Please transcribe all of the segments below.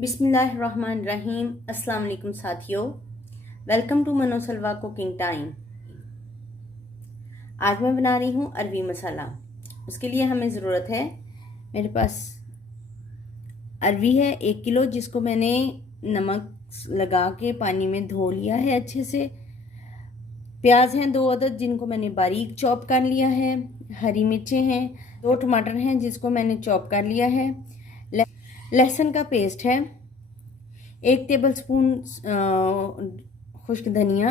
बिस्मिल्लाहिर्रहमानिर्रहीम। अस्सलाम वालेकुम साथियों, वेलकम टू मनोसलवा कुकिंग टाइम। आज मैं बना रही हूँ अरवी मसाला। उसके लिए हमें ज़रूरत है, मेरे पास अरवी है 1 किलो, जिसको मैंने नमक लगा के पानी में धो लिया है अच्छे से। प्याज हैं 2 अदद, जिनको मैंने बारीक चॉप कर लिया है। हरी मिर्चें हैं, 2 टमाटर हैं जिसको मैंने चॉप कर लिया है। लहसुन का पेस्ट है, 1 टेबल स्पून खुश्क धनिया,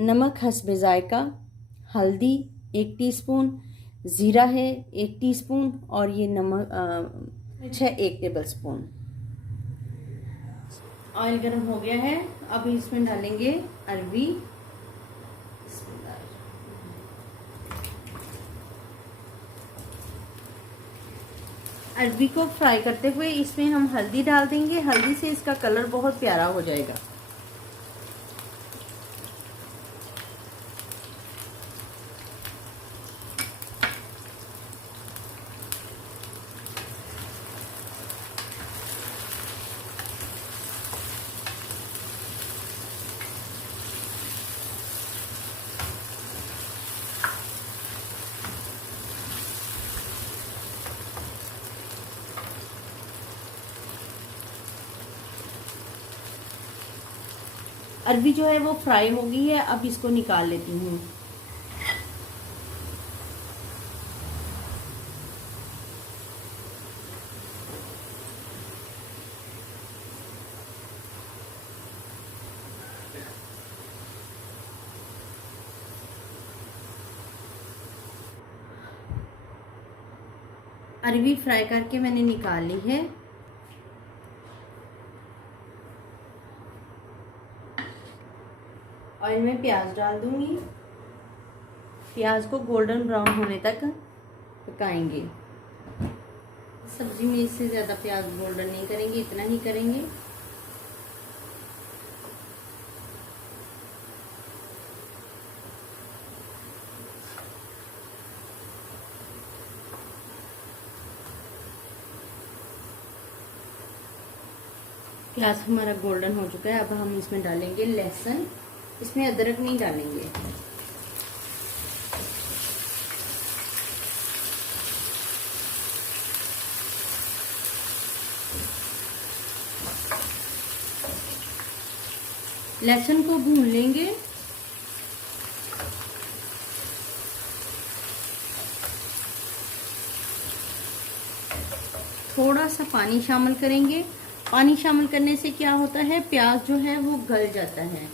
नमक हस्बे जायका, हल्दी 1 टीस्पून, ज़ीरा है 1 टीस्पून, और ये नमक मिर्च है 1 टेबल स्पून। ऑयल गर्म हो गया है, अब इसमें डालेंगे अरवी। अरवी को फ्राई करते हुए इसमें हम हल्दी डाल देंगे। हल्दी से इसका कलर बहुत प्यारा हो जाएगा। अरवी जो है वो फ्राई हो गई है, अब इसको निकाल लेती हूँ। अरवी फ्राई करके मैंने निकाल ली है। ऑयल में प्याज डाल दूंगी। प्याज को गोल्डन ब्राउन होने तक पकाएंगे। सब्जी में इससे ज़्यादा प्याज गोल्डन नहीं करेंगे, इतना ही करेंगे। प्याज हमारा गोल्डन हो चुका है, अब हम इसमें डालेंगे लहसुन। इसमें अदरक नहीं डालेंगे। लहसुन को भून लेंगे। थोड़ा सा पानी शामिल करेंगे। पानी शामिल करने से क्या होता है, प्याज जो है वो गल जाता है।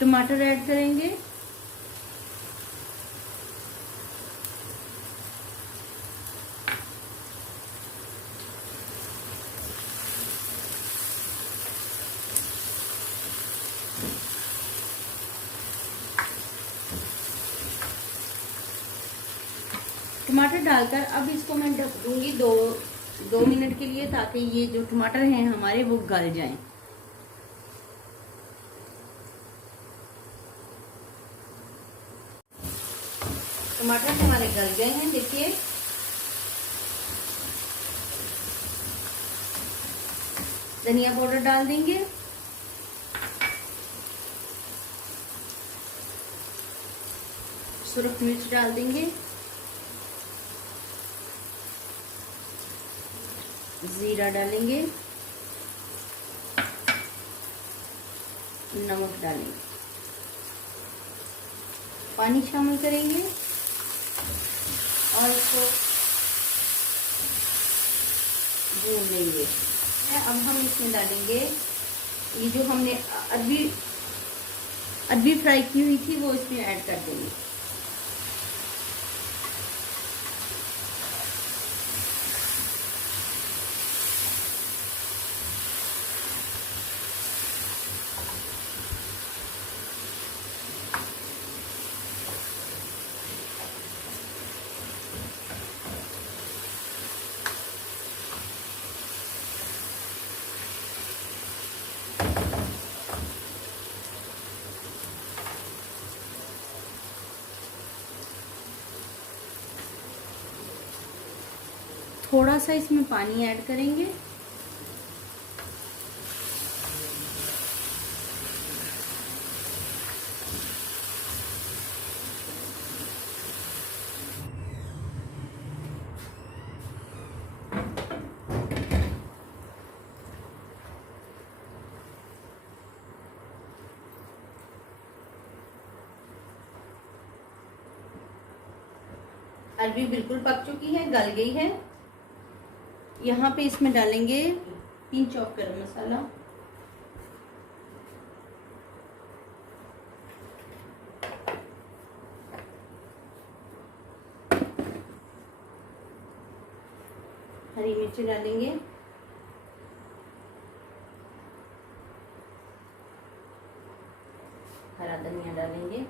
टमाटर ऐड करेंगे। टमाटर डालकर अब इसको मैं ढक दूंगी 2 मिनट के लिए, ताकि ये जो टमाटर हैं हमारे वो गल जाएं। टमाटर हमारे गल गए हैं, देखिए। धनिया पाउडर डाल देंगे। सुरख मिर्च डाल देंगे। जीरा डालेंगे। नमक डालेंगे। पानी शामिल करेंगे और इसको भून लेंगे। अब हम इसमें डालेंगे ये जो हमने अरवी फ्राई की हुई थी, वो इसमें ऐड कर देंगे। थोड़ा सा इसमें पानी ऐड करेंगे। अरबी बिल्कुल पक चुकी है, गल गई है। यहाँ पे इसमें डालेंगे पिंच ऑफ गरम मसाला, हरी मिर्ची डालेंगे, हरा धनिया डालेंगे,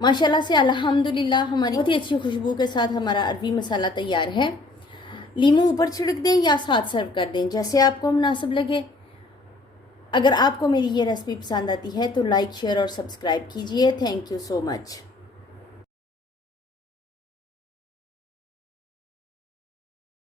माशाल्लाह से अल्हम्दुलिल्लाह हमारी बहुत ही अच्छी खुशबू के साथ हमारा अरबी मसाला तैयार है। लीमू ऊपर छिड़क दें या साथ सर्व कर दें, जैसे आपको मुनासिब लगे। अगर आपको मेरी ये रेसिपी पसंद आती है तो लाइक, शेयर और सब्सक्राइब कीजिए। Thank you so much.